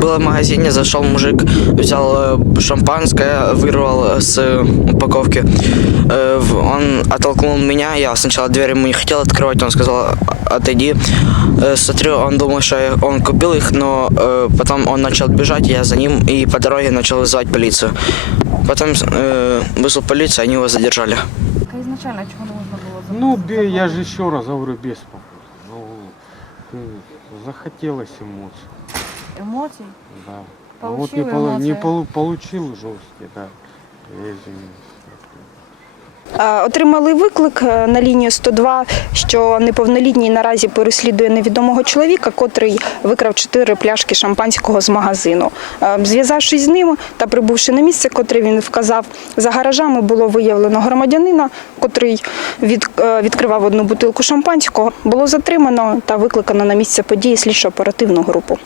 Было в магазине, зашел мужик, взял э, шампанское, вырвал с упаковки. Э, Он оттолкнул меня, я сначала дверь ему не хотел открывать, он сказал отойди. Э, Смотрю, он думал, что он купил их, но потом он начал бежать, я за ним и по дороге начал вызывать полицию. Потом вызвал полицию, они его задержали. А не можна було запитати? Ну, бе- я же еще раз говорю, без. Ну, захотелось эмоций, Емоцій? да. А вот не, полу- не полу- получил жесткий, да. Я. Е, Отримали виклик е, на лінію 102, що неповнолітній наразі переслідує невідомого чоловіка, котрий викрав чотири пляшки шампанського з магазину. Е, Зв'язавшись з ним та прибувши на місце, котре він вказав, за гаражами було виявлено громадянина, котрий від, е, відкривав одну бутилку шампанського. Було затримано та викликано на місце події слідчо-оперативну групу.